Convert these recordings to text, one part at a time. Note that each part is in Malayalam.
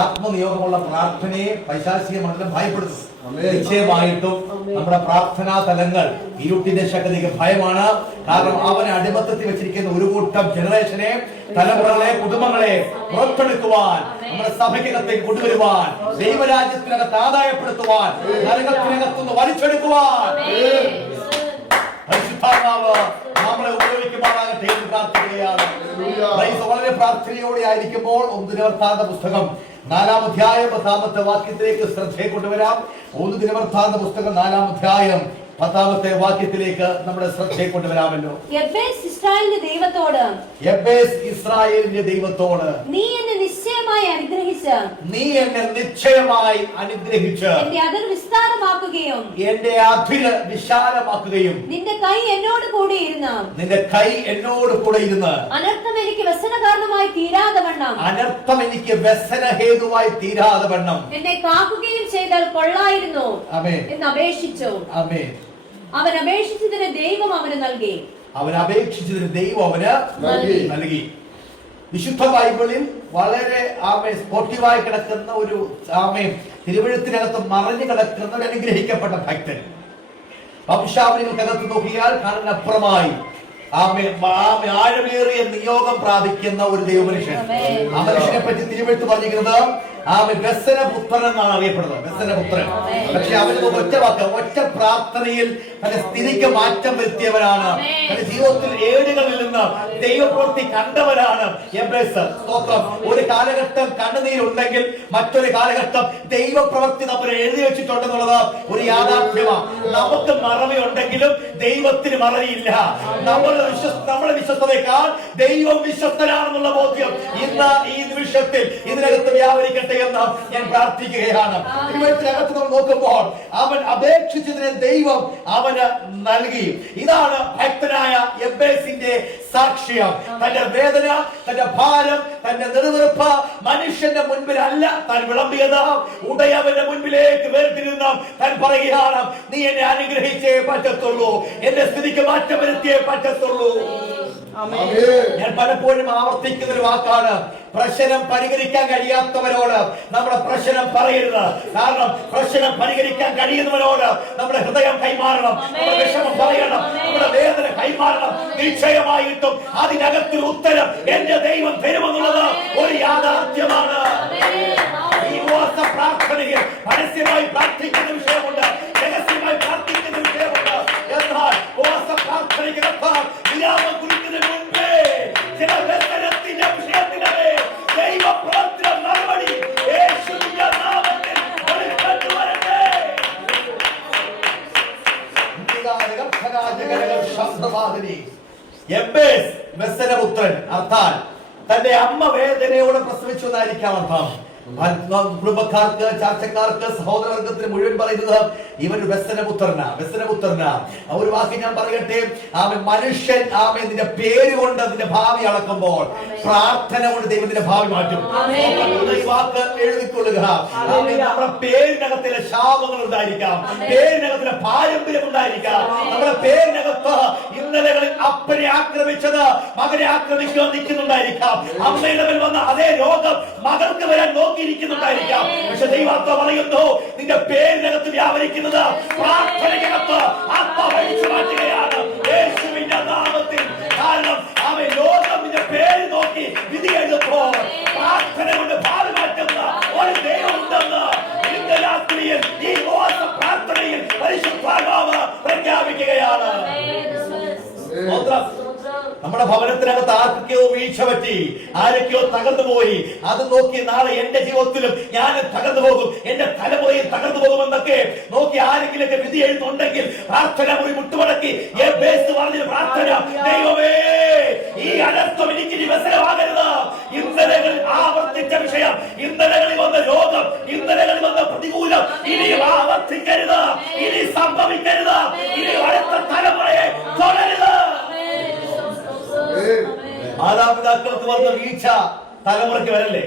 ആത്മനിയോഗമുള്ള പ്രാർത്ഥനയെ പൈശാചിക മണ്ഡലം ഭയപ്പെടുത്തും. നിശ്ചയമായിട്ടും നമ്മുടെ പ്രാർത്ഥനാ തലങ്ങൾ ഇരുട്ടിന്റെ ശക്തിക്ക് ഭയമാണ്. കാരണം അവനെ അടിമത്തത്തിൽ വെച്ചിരിക്കുന്ന ഒരു കൂട്ടം ജനറേഷനെ, തലമുറകളെ, കുടുംബങ്ങളെ പുറത്തെടുക്കുവാൻ, നമ്മുടെ സഭയ്ക്കകത്തേക്ക് കൊണ്ടുവരുവാൻ, ദൈവരാജ്യത്തിനകത്ത് ആദായപ്പെടുത്തുവാൻ, നരകത്തിനകത്തുനിന്ന് വലിച്ചെടുക്കുവാൻ പരിശുദ്ധാത്മാവ് നമ്മളെ ഉപയോഗിക്കുമാറാകട്ടെ എന്ന് പ്രാർത്ഥിക്കുകയാണ്. വളരെ പ്രാർത്ഥനയോടെ ആയിരിക്കുമ്പോൾ ഒന്ന് ദിനവൃത്താന്ത പുസ്തകം 4-ാം അധ്യായം 10-ാമത്തെ വാക്യത്തിലേക്ക് ശ്രദ്ധയെ കൊണ്ടുവരാം. ഒന്ന് ദിനവൃത്താന്ത പുസ്തകം 4-ാം അധ്യായം 10-ാമത്തെ വാക്യത്തിലേക്ക് നമ്മുടെ ശ്രദ്ധയെ കൊണ്ടുവരാമല്ലോ. യബ്ബേസ് ഇസ്രായേലിന്റെ ദൈവത്തോട് നീ എന്നെ നിശ്ചയമായി അനുഗ്രഹിച്ച് എന്റെ അതിർ വിശാലമാക്കുകയും നിന്റെ കൈ എന്നോട് കൂടെ ഇരുന്ന് അനർത്ഥം എനിക്ക് വ്യസന കാരണമായി തീരാതെ വണ്ണം എന്നെ കാക്കുകയും ചെയ്താൽ കൊള്ളായിരുന്നു എന്ന് അപേക്ഷിച്ചു. അവൻ അപേക്ഷിച്ചതിന് ദൈവം അവന് നൽകി. നൽകി. വിശുദ്ധ ബൈബിളിൽ വളരെ സ്പോർട്ടീവായി കിടക്കുന്ന ഒരു തിരുവഴുത്തിനകത്ത് മറഞ്ഞു കിടക്കുന്ന ഒരു അനുഗ്രഹിക്കപ്പെട്ട ഭക്തൻ. വംശാവലികൾക്കകത്ത് നോക്കിയാൽ കാണുന്നപ്പുറമായി ആഴമേറിയ നിയോഗം പ്രാപിക്കുന്ന ഒരു ദൈവമനുഷ്യൻ. ആ മനുഷ്യനെ പറ്റി തിരുവെഴുത്ത് പറഞ്ഞിരിക്കുന്നത് വ്യസനപുത്രൻ എന്നാണ് അറിയപ്പെടുന്നത്. വ്യസനപുത്രൻ. പക്ഷെ അവന് ഒറ്റ പ്രാർത്ഥനയിൽ തന്റെ സ്ഥിതിക്ക് മാറ്റം വരുത്തിയവനാണ്. തന്റെ ജീവിതത്തിൽ ഏടുകളിൽ നിന്ന് ദൈവപ്രവൃത്തി കണ്ടവനാണ് എബ്രേസ്. സ്തോത്രം. ഒരു കാലഘട്ടം കണ്ണുനീരുണ്ടെങ്കിൽ മറ്റൊരു കാലഘട്ടം ദൈവപ്രവൃത്തി നമ്മൾ എഴുതി വെച്ചിട്ടുണ്ടെന്നുള്ളത് ഒരു യാഥാർത്ഥ്യമാണ്. നമുക്ക് മറവിയുണ്ടെങ്കിലും ദൈവത്തിന് മറവിയില്ല. നമ്മുടെ വിശ്വസ്തതയേക്കാൾ ദൈവം വിശ്വസ്തനാണെന്നുള്ള ബോധ്യം ഇന്ന് ഈ നിമിഷത്തിൽ ഇതിനകത്ത് വ്യാപരിക്കട്ടെ എന്ന് ഞാൻ പ്രാർത്ഥിക്കുകയാണ്. തിരുവഴുത്തിനകത്ത് നമ്മൾ നോക്കുമ്പോൾ അവൻ അപേക്ഷിച്ചതിനെ ദൈവം അവന് നൽകി. ഇതാണ് ഭക്തനായ യബ്ബേസിന്റെ സാക്ഷ്യം. തന്റെ വേദന, തന്റെ ഭാരം, തന്റെ നെടുവീർപ്പ് മനുഷ്യന്റെ മുൻപിലല്ല താൻ വിളമ്പിയത്, ഉടയവന്റെ മുൻപിലേക്ക് വേർതിരുന്ന താൻ പറയുകയാണ്, നീ എന്നെ അനുഗ്രഹിച്ചേ പറ്റത്തുള്ളൂ, എന്റെ സ്ഥിതിക്ക് മാറ്റം വരുത്തിയേ പറ്റത്തുള്ളൂ. ഞാൻ പലപ്പോഴും ആവർത്തിക്കുന്ന ഒരു വാക്കാണ്, പ്രശ്നം പരിഹരിക്കാൻ കഴിയാത്തവരോട് നമ്മുടെ പ്രശ്നം പറയരുത്. കാരണം പ്രശ്നം പരിഹരിക്കാൻ കഴിയുന്നവരോട് നമ്മുടെ ഹൃദയം കൈമാറണം, നമ്മുടെ വിഷമം പറയണം, നമ്മുടെ വേദന കൈമാറണം. നിശ്ചയമായിട്ടും അതിനകത്തൊരു ഉത്തരം എന്റെ ദൈവം തരുമെന്നുള്ളത് ഒരു യാഥാർത്ഥ്യമാണ്. ഈ ഉപവാസ പ്രാർത്ഥനയിൽ പരസ്യമായി പ്രാർത്ഥിക്കുന്ന വിഷയമുണ്ട്, രഹസ്യമായി പ്രാർത്ഥിക്കുന്ന വിഷയമുണ്ട്. എന്നാൽ ഉപവാസ പ്രാർത്ഥനയ്ക്ക് വിരാമം കുറിക്കുന്നതിന് മുൻപേ ചില വ്യസനത്തിന്റെ വിഷയത്തിലെ ദൈവപ്രവൃത്തിയുടെ മറുപടി യേശുവിന്റെ നാമത്തിൽ വെളിപ്പെട്ടുവരട്ടെ. യബ്ബേസ് വ്യസനപുത്രൻ, അർത്ഥാൽ തന്റെ അമ്മ വേദനയോടെ പ്രസവിച്ചു എന്നായിരിക്കാം അർത്ഥം. കുടുംബക്കാർക്ക്, ചാർച്ചക്കാർക്ക്, സഹോദരവർഗത്തിന് മുഴുവൻ പറയുന്നത് ഇവൻ വ്യസനപുത്രനാ. ഒരു വാക്ക് ഞാൻ പറയട്ടെ, മനുഷ്യൻ നിന്റെ പേര് കൊണ്ട് അതിന്റെ ഭാവി അളക്കുമ്പോൾ പ്രാർത്ഥന കൊണ്ട് ദൈവത്തിന്റെ ഭാവി മാറ്റും. ഈ വാക്ക് എഴുതിക്കൊള്ളുക. നമ്മുടെ പേരിനകത്തിലെ ശാപങ്ങൾ ഉണ്ടായിരിക്കാം, പേരിനകത്തിലെ പാരമ്പര്യം ഉണ്ടായിരിക്കാം. നമ്മുടെ പേരിനകത്ത് ഇന്നലകളിൽ അപ്പനെ ആക്രമിച്ചത് മകനെ ആക്രമിക്കാൻ നിൽക്കുന്നുണ്ടായിരിക്കാം. അമ്മയുടെ മേൽ വന്ന അതേ രോഗം മകൾക്ക് വരാൻ നോക്കിയിരിക്കുന്നുണ്ടായിരിക്കാം. പക്ഷെ ദൈവാത്മ പറയുന്നു, നിന്റെ പേരിനകത്ത് വ്യാപരിക്കുന്നത് പ്രാർത്ഥനയ്ക്കകത്ത് ആത്മ വലിച്ചു മാറ്റുകയാണ് യേശുവിന്റെ നാമത്തിൽ. കാരണം അവൻ ലോകം നിന്റെ പേര് നോക്കി വിധി എഴുതുമ്പോൾ പ്രാർത്ഥന കൊണ്ട് ഭാവി മാറ്റുന്ന ഒരു ദൈവം ഉണ്ടെന്ന് ഇന്ന് രാത്രിയിൽ ഈ പ്രാർത്ഥനയിൽ പരിശുദ്ധാത്മാവ് പ്രഖ്യാപിക്കുകയാണ്. നമ്മുടെ ഭവനത്തിനകത്ത് ആർക്കൊക്കെയോ വീഴ്ച പറ്റി, ആരൊക്കെയോ തകർന്നു പോയി, അത് നോക്കി നാളെ എന്റെ ജീവിതത്തിലും ഞാൻ തകർന്നു പോകും, എന്റെ തലമുറയിൽ തകർന്നു പോകുമെന്നൊക്കെ നോക്കി ആരെങ്കിലൊക്കെ വിധി എഴുതുന്നുണ്ടെങ്കിൽ പ്രാർത്ഥന പോയി മുട്ടുമടക്കി പറഞ്ഞ പ്രാർത്ഥന, ദൈവമേ ഈ അനർത്ഥം എനിക്ക് വ്യസനമാകരുത്. ഇന്നലകളിൽ ആവർത്തിച്ച വിഷയം, ഇന്നലകളിൽ വന്ന രോഗം, ഇന്നലകളിൽ വന്ന പ്രതികൂലം ഇനിയും ആവർത്തിക്കരുത്, ഇനി സംഭവിക്കരുത്, ഇനി അടുത്ത തലമുറയെ തുടരുത്. മാതാപിതാക്കൾക്ക് വന്ന വീഴ്ച തലമുറയ്ക്ക് വരല്ലേ?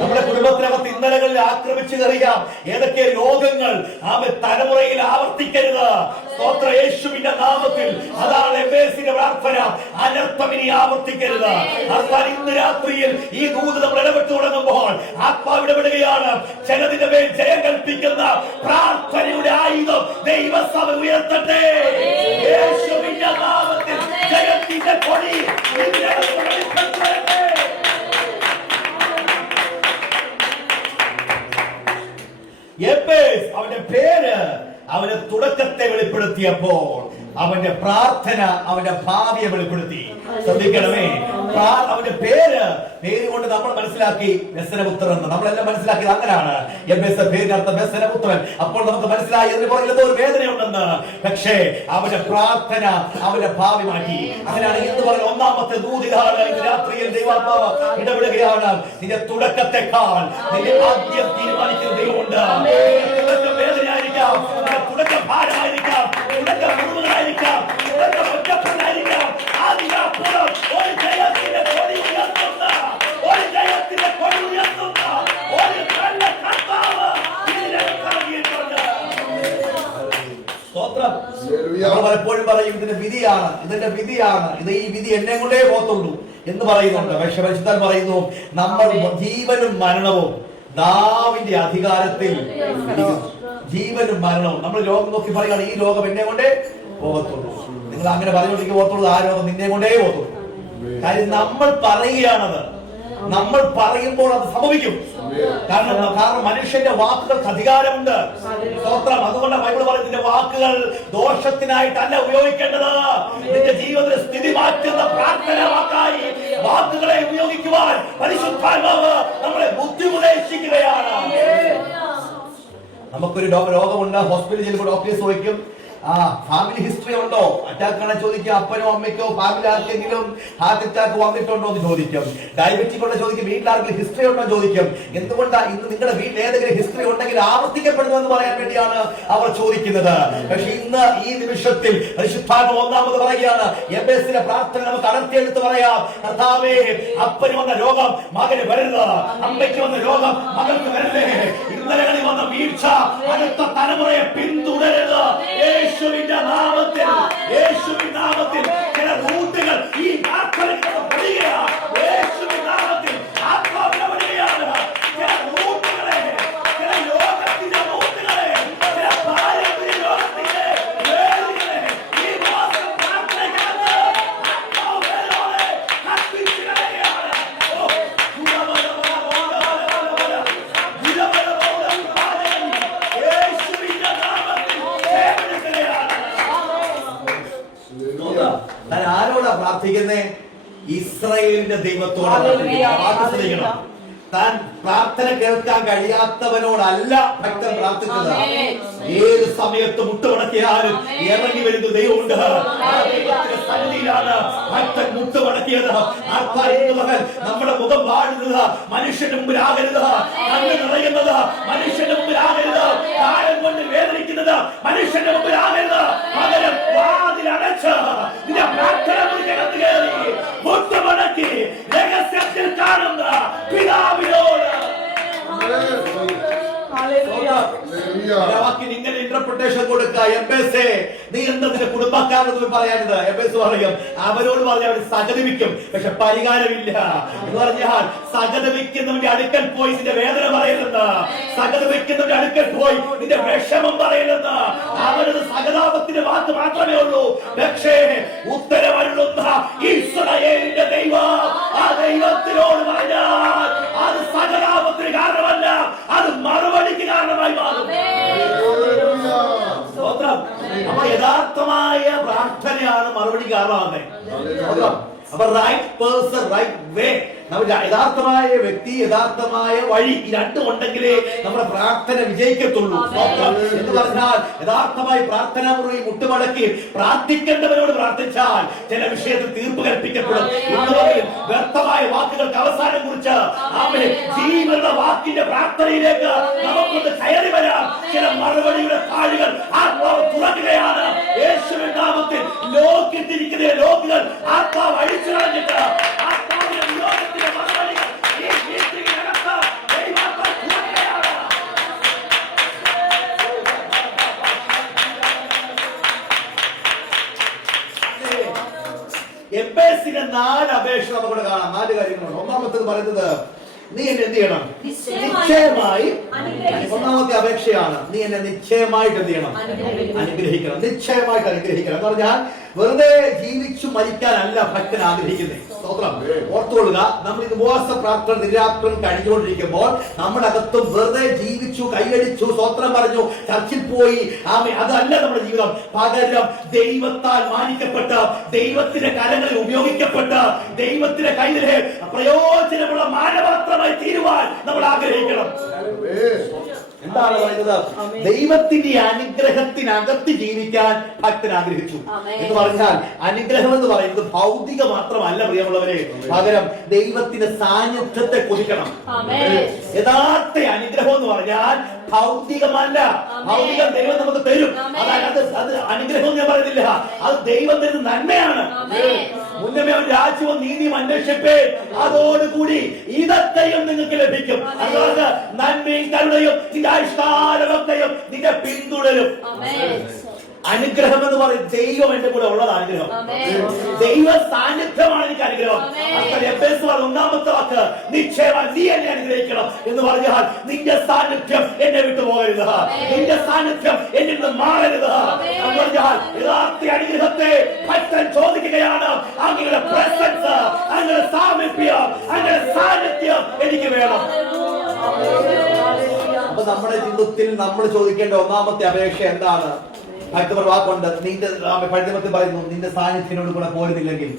നമ്മുടെ കുടുംബത്തിനകത്ത് ഇന്നലകൾ മേഖലകളിൽ ആക്രമിച്ചു കയറിയാം. ഏതൊക്കെ രോഗങ്ങൾ ആമേൻ തലമുറയിൽ ആവർത്തിക്കരുത്. സ്തോത്രം യേശുവിന്റെ നാമത്തിൽ. അതാണ് എബേസിന്റെ പ്രാർത്ഥന. അനർത്ഥം ഇനി ആവർത്തിക്കരുത്. ആത്മാവ് ഇന്ന് രാത്രിയിൽ ഈ ദൂത് നമ്മൾ ഇടപെട്ടു തുടങ്ങുമ്പോൾ ആത്മാവ് ഇടപെടുകയാണ്. ചിലതിന്റെ മേൽ ജയം കൽപ്പിക്കുന്ന പ്രാർത്ഥനയുടെ ആയുധം ദൈവസഭ ഉയർത്തട്ടെ. യേശുവിന്റെ നാമത്തിൽ ജയത്തിന്റെ കൊടി അവന്റെ പേര് അവന്റെ തുടക്കത്തെ വെളിപ്പെടുത്തിയപ്പോൾ അവന്റെ പ്രാർത്ഥന അവന്റെ ഭാവിയെ വെളിപ്പെടുത്തി. ശ്രദ്ധിക്കണമേ, അവന്റെ പേര് കൊണ്ട് നമ്മൾ മനസ്സിലാക്കി വ്യസനപുത്രൻ എന്ന്. നമ്മളെല്ലാം മനസ്സിലാക്കിയത് അങ്ങനെയാണ്. പേരിനർത്ഥം വ്യസനപുത്രൻ. അപ്പോൾ നമുക്ക് മനസ്സിലായി ഇതിന് പുറകിൽ എന്തോ ഒരു വേദനയുണ്ടെന്ന്. പക്ഷേ അവന്റെ പ്രാർത്ഥന അവന്റെ ഭാവി മാറ്റി. അങ്ങനെയാണ് ഇന്ന് പറയുന്ന ഒന്നാമത്തെ ദൂതിലാണ്. ഇന്ന് രാത്രിയിൽ ദൈവാത്മാവ് ഇടപെടുകയാണ്. നിന്റെ തുടക്കത്തെക്കാൾ നിന്റെ ആദ്യം തീരുമാനിക്കുന്ന ദൈവമുണ്ട്. തുടക്കം വേദനയായിരിക്കാം, തുടക്കം ഭാരമായിരിക്കാം, തുടക്കം മുഴുവനായിരിക്കാം, തുടക്കം ഒറ്റപ്പെടായിരിക്കാം. അതിനപ്പുറം ഒരു ജയത്തിന്റെ കൊടി ഉയർത്തുന്ന, ഒരു ജയത്തിന്റെ കൊടി ഉയർത്തുന്ന ഒരു നല്ല കർത്താവ് ഇതിനകത്ത് ഇറങ്ങിയിട്ടുണ്ട്. സ്തോത്രം. നമ്മൾ പലപ്പോഴും പറയും ഇതിന്റെ വിധിയാണ്, ഇതിന്റെ വിധിയാണ്, ഇത് ഈ വിധി എന്നെ കൊണ്ടേ പോത്തുള്ളൂ എന്ന് പറയുന്നുണ്ട്. പക്ഷെ പരിശുദ്ധൻ പറയുന്നു നമ്മൾ ജീവനും മരണവും ദാവിന്റെ അധികാരത്തിൽ. ജീവനും മരണവും നമ്മൾ ലോകം നോക്കി പറയുകയാണ് ഈ ലോകം എന്നെ കൊണ്ടേ പോകത്തുള്ളൂ. നിങ്ങൾ അങ്ങനെ പറഞ്ഞുകൊണ്ടിരിക്കും പോകത്തുള്ളൂ. ആ ലോകം നിന്നെ കൊണ്ടേ പോകത്തുള്ളൂ. കാര്യം നമ്മൾ പറയുകയാണത്. നമ്മൾ പറയുമ്പോൾ അത് സംഭവിക്കും. കാരണം മനുഷ്യന്റെ വാക്കുകൾക്ക് അധികാരമുണ്ട്. സ്തോത്രം. അതുകൊണ്ട് ബൈബിൾ പറയുന്നത് നിന്റെ വാക്കുകൾ ദോഷത്തിനായിട്ടല്ല ഉപയോഗിക്കേണ്ടത്. നിന്റെ ജീവിതത്തിലെ സ്ഥിതി മാറ്റുന്ന പ്രാർത്ഥന വാക്കായി വാക്കുകളെ ഉപയോഗിക്കുവാൻ പരിശുദ്ധാത്മാവ് നമ്മളെ ബുദ്ധി ഉപദേശിക്കുകയാണ്. നമുക്കൊരു രോഗമുണ്ട്, ഹോസ്പിറ്റലിൽ ചെല്ലുമ്പോൾ ഡോക്ടേഴ്സ് ചോദിക്കും ഫാമിലി ഹിസ്റ്ററി ഉണ്ടോ? അറ്റാക്ക് ആണ് ചോദിക്കുക. അപ്പനോ അമ്മയ്ക്കോ ഫാമിലി ആർക്കെങ്കിലും ഹാർട്ട് അറ്റാക്ക് വന്നിട്ടുണ്ടോ എന്ന് ചോദിക്കും. ഡയബറ്റിക് ഉണ്ടോ ചോദിക്കും. വീട്ടിൽ ആർക്കെങ്കിലും ഹിസ്റ്ററി ഉണ്ടോ ചോദിക്കും. എന്തുകൊണ്ടാണ് ഇന്ന് നിങ്ങളുടെ വീട്ടിൽ ഏതെങ്കിലും ഹിസ്റ്ററി ഉണ്ടെങ്കിൽ ആവർത്തിക്കപ്പെടുന്നു എന്ന് പറയാൻ വേണ്ടിയാണ് അവർ ചോദിക്കുന്നത്. പക്ഷെ ഇന്ന് ഈ നിമിഷത്തിൽ പരിശുദ്ധാത്മാവ് ഒന്നാമത് പറയുകയാണ്. എബേസിന്റെ പ്രാർത്ഥന നമുക്ക് അടർത്തിയെടുത്ത് പറയാം. കർത്താവേ, അപ്പന് വന്ന രോഗം മകന് വരരുത്, അമ്മയ്ക്ക് വന്ന രോഗം മകൾക്ക് വരരുതേ. ഇന്നലകളിൽ വന്ന വീഴ്ച അടുത്ത തലമുറയെ പിന്തുടരുത്. യേശുവിന്റെ നാമത്തിൽ, യേശുവിന്റെ നാമത്തിൽ ചില റൂട്ടുകൾ ഈ പ്രാർത്ഥനയ്ക്ക് പെടുകയാണ്. യേശുവിന്റെ നാമത്തിൽ ആത്മാവിനെയാണ് ചില റൂട്ടുകളെ, ചില ലോകത്തിന്റെ റൂട്ടുകളെ, ചില പാരമ്പര്യ ലോകത്തിന്റെ വേരുകളെ ഈ മാസം പ്രാർത്ഥനയ്ക്കകത്ത് ആത്മാവിനോടെ കത്തിച്ചു കളയുകയാണ്. ഞാൻ ആരോടാ പ്രാർത്ഥിക്കുന്നേ? ഇസ്രായേലിന്റെ ദൈവത്തോടാണ്. താൻ പ്രാർത്ഥന കേൾക്കാൻ കഴിയാത്തവനോടല്ല ഭക്തൻ പ്രാർത്ഥിക്കുന്നത്. ഏത് സമയത്ത് മുട്ടുമടക്കിയാലും ഇറങ്ങി വരുന്ന ദൈവമുണ്ട്. ആ ദൈവത്തിന്റെ സന്നിധിയിലാണ് ഭക്തൻ മുട്ടുമടക്കിയത്. നമ്മുടെ മുഖം വാഴുന്നത് മനുഷ്യന്റെ മുമ്പിലാകരുത്. കണ്ണ് നിറയുന്നത് മനുഷ്യന്റെ മുമ്പിലാകരുത്. കാലം കൊണ്ട് വേദനിക്കുന്നത് മനുഷ്യന്റെ മുമ്പിലാകരുത്. പകരം വാതിലടച്ച് നിന്റെ പ്രാർത്ഥന മുറിക്കകത്ത് കയറി മുട്ടുമടക്കി രഹസ്യത്തിൽ കാണുന്ന പിതാവിനോട് ഇങ്ങനെ ഇന്റർപ്രിട്ടേഷൻ കൊടുക്കുക. എംബേസേ, നീ എന്താ നിന്റെ കുടുംബക്കാരെന്ന് പറയാനിത്? എംബേസ് പറയും അവരോട് പറഞ്ഞാൽ അവർ സഹതപിക്കും, പക്ഷെ പരിഹാരമില്ല എന്ന് പറഞ്ഞാൽ സഹതപിക്കുന്നവന്റെ അടുക്കൽ പോയി നിന്റെ വേദന പറയലെന്ന്, സഹതപിക്കുന്നവന്റെ അടുക്കൽ പോയി നിന്റെ വിഷമം പറയലെന്ന്. അവരത് സഹതാപത്തിന്റെ വാക്ക് മാത്രമേ ഉള്ളൂ. പക്ഷേ ഉത്തരവരുളുന്ന ഇസ്രായേലിന്റെ ദൈവം, ആ ദൈവത്തിനോട് പറഞ്ഞാൽ അത് സഹതാപത്തിന് കാരണമല്ല, അത് മറുപടിക്ക് കാരണമായി മാറും. അപ്പൊ യഥാർത്ഥമായ പ്രാർത്ഥനയാണ് മറുപടി കാരണമാകുന്നത്. അപ്പൊ റൈറ്റ് പേഴ്സൺ, റൈറ്റ് വേ, യഥാർത്ഥമായ വ്യക്തി, യഥാർത്ഥമായ വഴി, ഈ രണ്ടും ഉണ്ടെങ്കിലേ നമ്മുടെ പ്രാർത്ഥന വിജയിക്കത്തുള്ളൂ. എന്ന് പറഞ്ഞാൽ യഥാർത്ഥമായി പ്രാർത്ഥനാ മുറി മുട്ടുമടക്കി പ്രാർത്ഥിക്കേണ്ടവരോട് പ്രാർത്ഥിച്ചാൽ ചില വിഷയത്തിൽ തീർപ്പ് കൽപ്പിക്കപ്പെടും. വ്യർത്ഥമായ വാക്കുകൾക്ക് അവസാനം കുറിച്ച് അവന് ജീവനുള്ള വാക്കിന്റെ പ്രാർത്ഥനയിലേക്ക് നമുക്കൊന്ന് കയറി വരാം. ചില മറുപടിയുടെ താഴുകൾ ആത്മാവ് തുറക്കുകയാണ്. യേശുവിന്റെ നാമത്തിൽ ലോകിട്ടിരിക്കുന്ന ലോകുകൾ ആത്മാവ് അഴിച്ചു കളഞ്ഞിട്ട് ആത്മാവിന്റെ വിയോഗത്തിന്റെ മറുപടികൾ ഈ വീട്ടിനകത്ത് ദൈവാത്മാവ് തുറക്കുകയാണ്. ജബേസിന്റെ 4 അപേക്ഷ നമുക്കിവിടെ കാണാം. 4 കാര്യങ്ങളുണ്ട്. ഒന്നാമത്തേത് പറയുന്നത് നീ എന്നെ എന്ത് ചെയ്യണം? നിശ്ചയമായി. ഒന്നാമത്തെ അപേക്ഷയാണ് നീ എന്നെ നിശ്ചയമായിട്ട് എന്ത് ചെയ്യണം? അനുഗ്രഹിക്കണം. നിശ്ചയമായിട്ട് അനുഗ്രഹിക്കണം എന്ന് പറഞ്ഞാൽ വെറുതെ ജീവിച്ചു മരിക്കാനല്ല ഭക്തൻ ആഗ്രഹിക്കുന്നത്. സ്തോത്രം. ഓർത്തുകൊള്ളുക, നമ്മൾ ഇത് ഉപവാസ പ്രാർത്ഥന നിരാത്രം കഴിഞ്ഞുകൊണ്ടിരിക്കുമ്പോൾ നമ്മുടെ അകത്തും വെറുതെ ജീവിച്ചു, കൈയടിച്ചു, സ്തോത്രം പറഞ്ഞു, ചർച്ചിൽ പോയി, അതല്ല നമ്മുടെ ജീവിതം. പകരം ദൈവത്താൽ മാനിക്കപ്പെട്ട, ദൈവത്തിന്റെ കരങ്ങളിൽ ഉപയോഗിക്കപ്പെട്ട, ദൈവത്തിന്റെ കയ്യിലെ പ്രയോജനമുള്ള മാനപാത്രമായി തീരുവാൻ നമ്മൾ ആഗ്രഹിക്കണം. എന്താണ് പറയുന്നത്? ദൈവത്തിന്റെ അനുഗ്രഹത്തിനകത്ത് ജീവിക്കാൻ ഭക്തൻ ആഗ്രഹിച്ചു എന്ന് പറഞ്ഞാൽ അനുഗ്രഹം എന്ന് പറയുന്നത് ഭൗതിക മാത്രമല്ല പ്രിയമുള്ളവരെ, പകരം ദൈവത്തിന്റെ സാന്നിധ്യത്തെ കൊതിക്കണം. യഥാർത്ഥ അനുഗ്രഹം എന്ന് പറഞ്ഞാൽ ഭൗതികമല്ല. ഭൗതികം ദൈവം നമുക്ക് തരും, അത് അനുഗ്രഹം ഞാൻ പറയുന്നില്ല, അത് ദൈവം തരുന്ന നന്മയാണ്. മുന്നമേ രാജ്യവും നീതിയും അന്വേഷിപ്പേ, അതോടുകൂടി ഇതൊക്കെയും നിങ്ങൾക്ക് ലഭിക്കും. അതുകൊണ്ട് നന്മയും കരുണയും നിന്റെ ആയുഷ്കാലമൊക്കെയും നിന്റെ പിന്തുടരും. അനുഗ്രഹം എന്ന് പറയും ദൈവം എന്റെ കൂടെ ഉള്ളത് അനുഗ്രഹം. ദൈവ സാന്നിധ്യമാണ് എനിക്ക് അനുഗ്രഹം. ഒന്നാമത്തെ വാക്ക് നിശ്ചയമായി നീ എന്നെ അനുഗ്രഹിക്കണം എന്ന് പറഞ്ഞാൽ നിന്റെ സാന്നിധ്യം എന്നെ വിട്ടു പോകരുത്, നിന്റെ സാന്നിധ്യം എന്നിൽ നിന്ന് മാറരുത് എന്ന് പറഞ്ഞാൽ യഥാർത്ഥ അനുഗ്രഹത്തെ ഭക്തൻ ചോദിക്കുകയാണ്. അങ്ങയുടെ പ്രസൻസ്, അങ്ങയുടെ സാമീപ്യം, അങ്ങയുടെ സാന്നിധ്യം എനിക്ക് വേണം. അപ്പൊ നമ്മുടെ ജീവിതത്തിൽ നമ്മൾ ചോദിക്കേണ്ട ഒന്നാമത്തെ അപേക്ഷ എന്താണ്? വാക്കുണ്ട്, നിന്റെ പഠിത്തത്തിൽ പറയുന്നു, നിന്റെ സാന്നിധ്യനോട് കൂടെ പോരുന്നില്ലെങ്കിൽ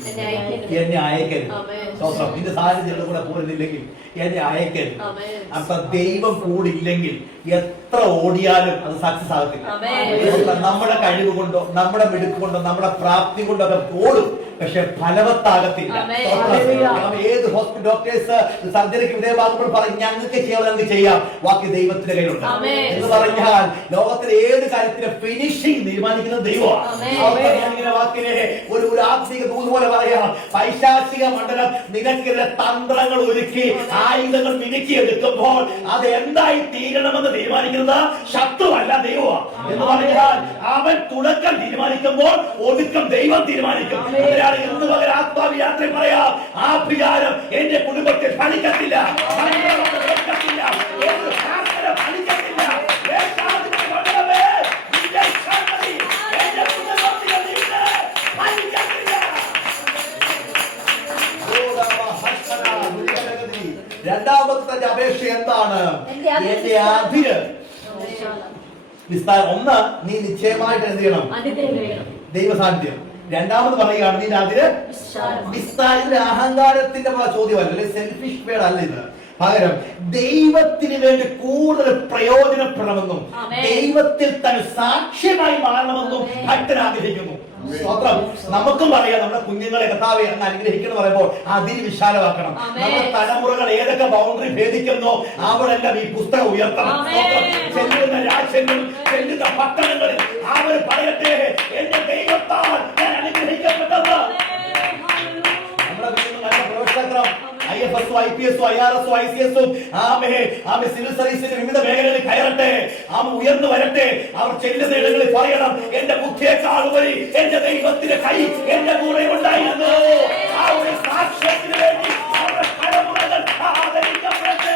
എന്നെ അയക്കരുത്. സ്വന്തം നിന്റെ സാന്നിധ്യനോട് കൂടെ പോരുന്നില്ലെങ്കിൽ എന്നെ അയക്കരുത്. അപ്പൊ ദൈവം കൂടില്ലെങ്കിൽ എത്ര ഓടിയാലും അത് സക്സസ് ആകത്തില്ല. നമ്മുടെ കഴിവ് കൊണ്ടോ നമ്മുടെ മിടുക്ക് കൊണ്ടോ നമ്മുടെ പ്രാപ്തി കൊണ്ടോ ഒക്കെ ഓടും, പക്ഷെ ഫലവത്താകത്തില്ല. ഏത് ഹോസ്പിറ്റൽ ഡോക്ടേഴ്സ് സർജറിക്ക് വിധേയമാകുമ്പോൾ പറയും ഞങ്ങൾക്ക് ചെയ്യാൻ ചെയ്യാം, ബാക്കി ദൈവത്തിന്റെ കയ്യിലുണ്ട് എന്ന് പറഞ്ഞാൽ ലോകത്തിലെ ഏത് കാര്യത്തിന്റെ ഫിനിഷിംഗ് തീരുമാനിക്കുന്നത് ദൈവമാണ്. വാക്കിനെ ഒരു ആത്മീക ദൂത് പോലെ പറയാം, പൈശാചിക മണ്ഡലം നിനക്കെതിരെ തന്ത്രങ്ങൾ ഒരുക്കി ആയുധങ്ങൾ മിനുക്കിയെടുക്കുമ്പോൾ അത് എന്തായി തീരണമെന്ന് തീരുമാനിക്കുന്നത് ശത്രുവല്ല ദൈവമാണ് എന്ന് പറഞ്ഞാൽ അവൻ തുടക്കം തീരുമാനിക്കുമ്പോൾ ഒതുക്കം ദൈവം തീരുമാനിക്കും. എന്ന് പകരം ആത്മാവ് യാത്ര പറയാം, ആ വിചാരം എന്റെ കുടുംബത്തിൽ ഫലിക്കത്തില്ല, ഫലിക്കത്തില്ല. രണ്ടാമത്തെ അപേക്ഷ എന്താണ്? എന്റെ അതിര് വിസ്താരം. ഒന്ന്, നീ നിശ്ചയമായിട്ട് എന്ത് ചെയ്യണം? ദൈവ സാന്നിധ്യം. രണ്ടാമത് പറയുകയാണ് നിന്റെ അതിര് വിസ്താരം. അഹങ്കാരത്തിന്റെ ചോദ്യമല്ല, സെൽഫിഷ് വേർഡ് അല്ല ഇത്. പകരം ദൈവത്തിന് വേണ്ടി കൂടുതൽ പ്രയോജനപ്പെടണമെന്നും ദൈവത്തിൽ തന്നെ സാക്ഷ്യമായി മാറണമെന്നും ഭക്തൻ ആഗ്രഹിക്കുന്നു. സ്വത്രം. നമുക്കും പറയാം നമ്മുടെ കുഞ്ഞുങ്ങളെ കർത്താവേ അങ്ങ് അനുഗ്രഹിക്കണം പറയുമ്പോൾ അതിന് വിശാലമാക്കണം. നമ്മുടെ തലമുറകൾ ഏതൊക്കെ ബൗണ്ടറി ഭേദിക്കുന്നോ അവിടെല്ലാം ഈ പുസ്തകം ഉയർത്തണം. ചെല്ലുന്ന രാജ്യങ്ങളും ചെല്ലുന്ന പട്ടണങ്ങളിൽ അവർ പറയട്ടെ എന്റെ ദൈവത്താൽ ഞാൻ അനുഗ്രഹിക്കപ്പെട്ടത്. നമ്മുടെ വീട്ടിൽ നല്ല പ്രവേശനം IFS, IPS, IRS, ICS civil സർവീസിന്റെ വിവിധ മേഖലകളിൽ കയറട്ടെ, ഉയർന്നു വരട്ടെ. അവർ ചെല്ലുന്ന ഇടങ്ങളിൽ പറയണം എന്റെ ബുദ്ധിയേക്കാൾ ഉപരി എന്റെ ദൈവത്തിന്റെ കൈ എന്റെ കൂടെ ഉണ്ടായിരുന്നു. ആ ഒരു സാക്ഷ്യത്തിന് വേണ്ടി അവരുടെ തലമുറകൾ ആദരിക്കപ്പെടട്ടെ.